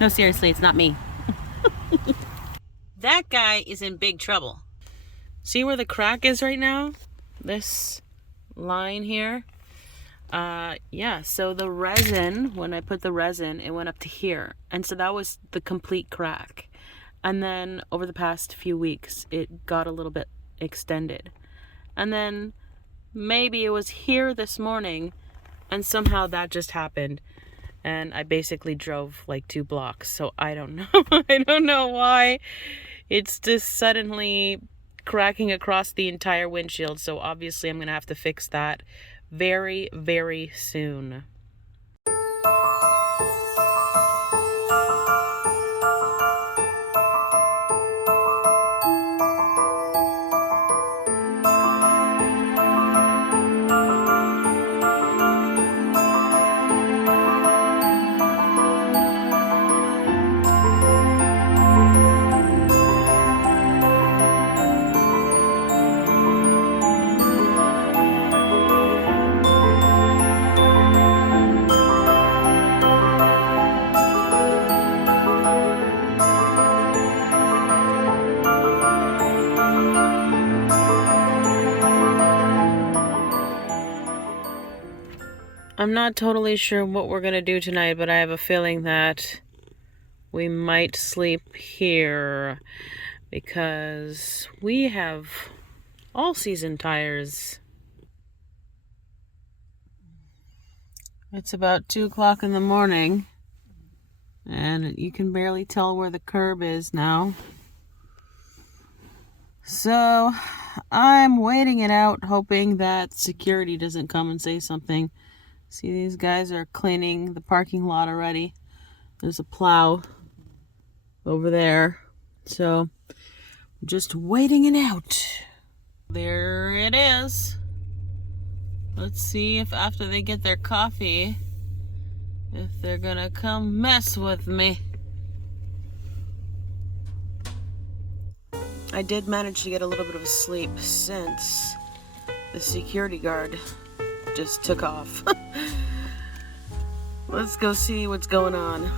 No, seriously, it's not me. That guy is in big trouble. See where the crack is right now? This line here. Yeah, so the resin, when I put the resin, it went up to here. And so that was the complete crack. And then over the past few weeks, it got a little bit extended. And then maybe it was here this morning, and somehow that just happened. And I basically drove like 2 blocks. So I don't know. I don't know why it's just suddenly cracking across the entire windshield. So obviously I'm going to have to fix that very, very soon. I'm not totally sure what we're going to do tonight, but I have a feeling that we might sleep here because we have all-season tires. It's about 2 o'clock in the morning, and you can barely tell where the curb is now. So I'm waiting it out, hoping that security doesn't come and say something. See, these guys are cleaning the parking lot already. There's a plow over there. So, just waiting it out. There it is. Let's see if after they get their coffee, if they're gonna come mess with me. I did manage to get a little bit of sleep since the security guard just took off. Let's go see what's going on.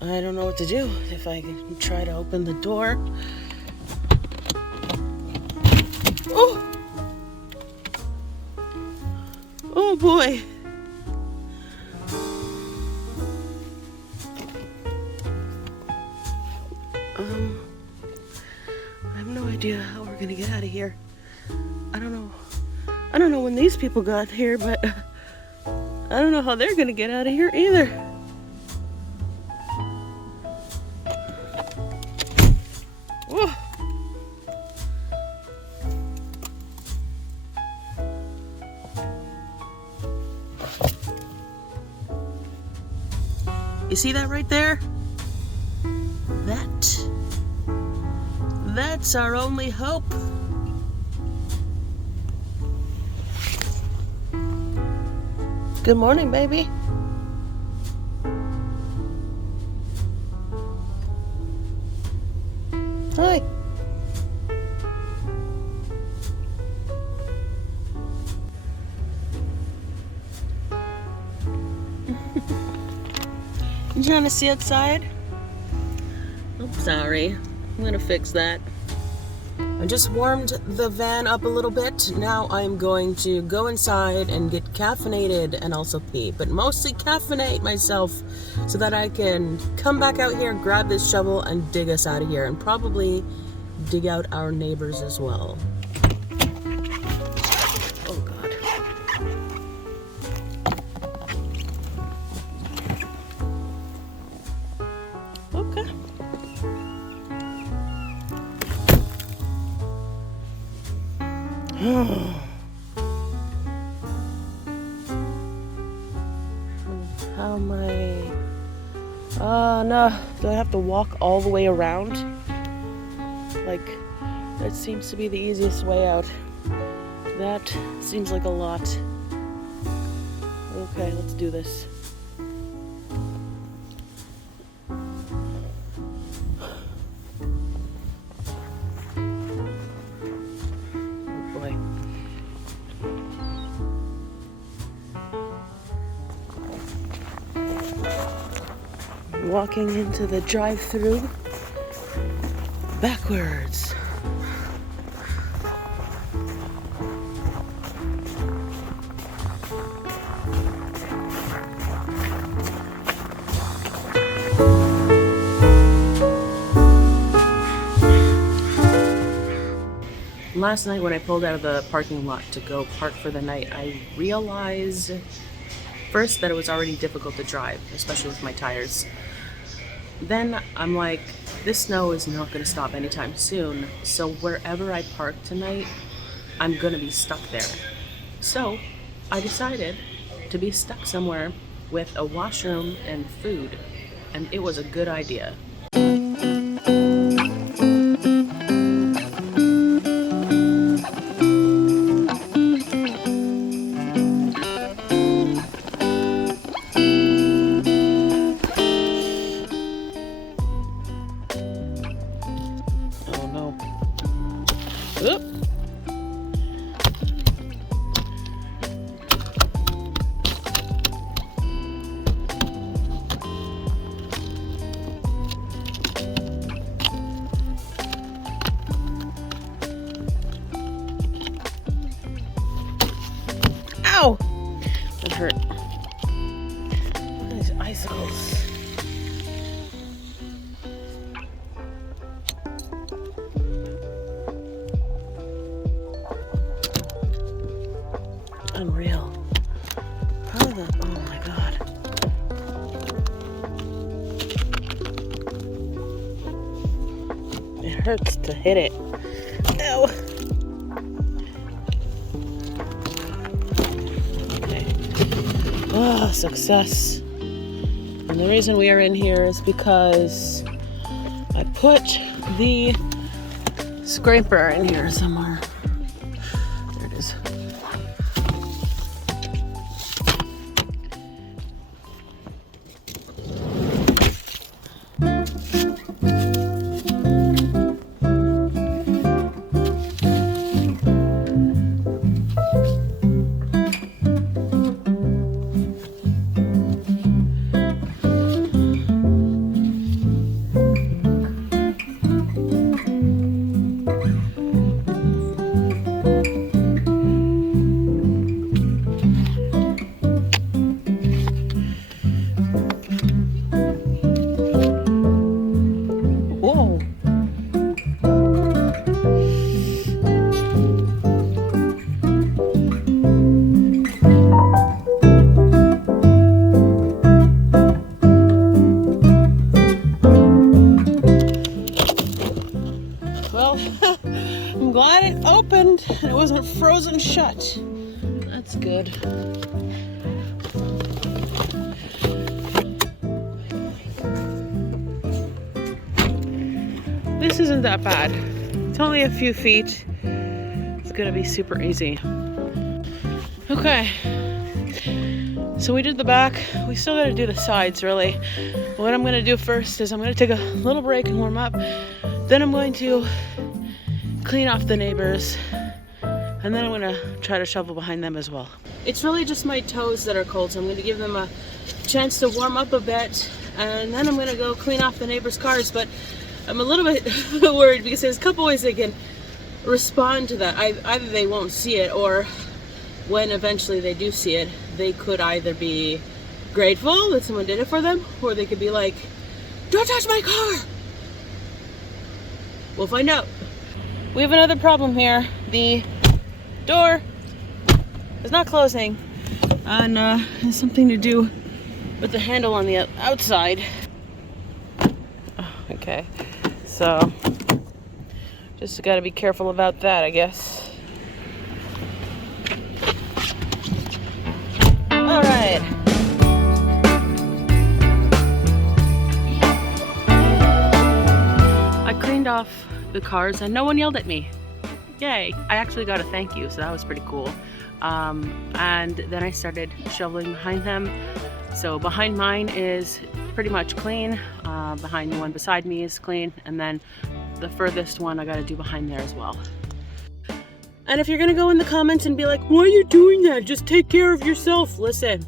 I don't know what to do. If I can try to open the door. Oh! Oh boy! I have no idea how we're gonna get out of here. I don't know when these people got here, but I don't know how they're gonna get out of here either. Whoa. You see that right there? That's our only hope. Good morning, baby. Hi. You trying to see outside? I'm sorry. I'm gonna fix that. I just warmed the van up a little bit. Now I'm going to go inside and get caffeinated and also pee, but mostly caffeinate myself so that I can come back out here, grab this shovel, and dig us out of here, and probably dig out our neighbors as well. Oh God. Okay. How am I? No. Do I have to walk all the way around? Like, that seems to be the easiest way out. That seems like a lot. Okay, let's do this. walking into the drive-through backwards. Last night when I pulled out of the parking lot to go park for the night, I realized first that it was already difficult to drive, especially with my tires. Then I'm like, this snow is not going to stop anytime soon, so wherever I park tonight, I'm going to be stuck there. So I decided to be stuck somewhere with a washroom and food, and it was a good idea. Oop. Ow! That hurt. These icicles. Unreal. Oh my god. It hurts to hit it. Ow. Okay. Oh, success. And the reason we are in here is because I put the scraper in here somewhere. There it is. I'm glad it opened and it wasn't frozen shut. That's good. This isn't that bad. It's only a few feet. It's gonna be super easy. Okay. So we did the back. We still gotta do the sides, really. What I'm gonna do first is I'm gonna take a little break and warm up. Then I'm going to clean off the neighbors, and then I'm gonna try to shovel behind them as well. It's really just my toes that are cold, so I'm gonna give them a chance to warm up a bit, and then I'm gonna go clean off the neighbors' cars. But I'm a little bit worried because there's a couple ways they can respond to that. Either they won't see it, or when eventually they do see it, they could either be grateful that someone did it for them, or they could be like, "Don't touch my car!" We'll find out. We have another problem here. The door is not closing, and has something to do with the handle on the outside. Okay, so just gotta be careful about that, I guess. All right. I cleaned off the cars and no one yelled at me. Yay. I actually got a thank you, so that was pretty cool. And then I started shoveling behind them. So behind mine is pretty much clean. Behind the one beside me is clean. And then the furthest one I gotta do behind there as well. And if you're gonna go in the comments and be like, "Why are you doing that? Just take care of yourself." Listen,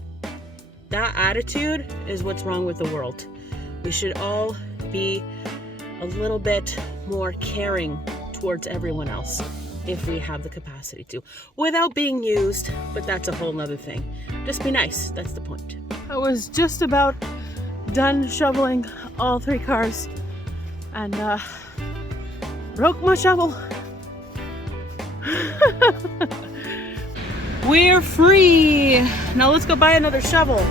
that attitude is what's wrong with the world. We should all be a little bit more caring towards everyone else if we have the capacity to, without being used, but that's a whole nother thing. Just be nice, that's the point. I was just about done shoveling all 3 cars and broke my shovel. We're free! Now let's go buy another shovel.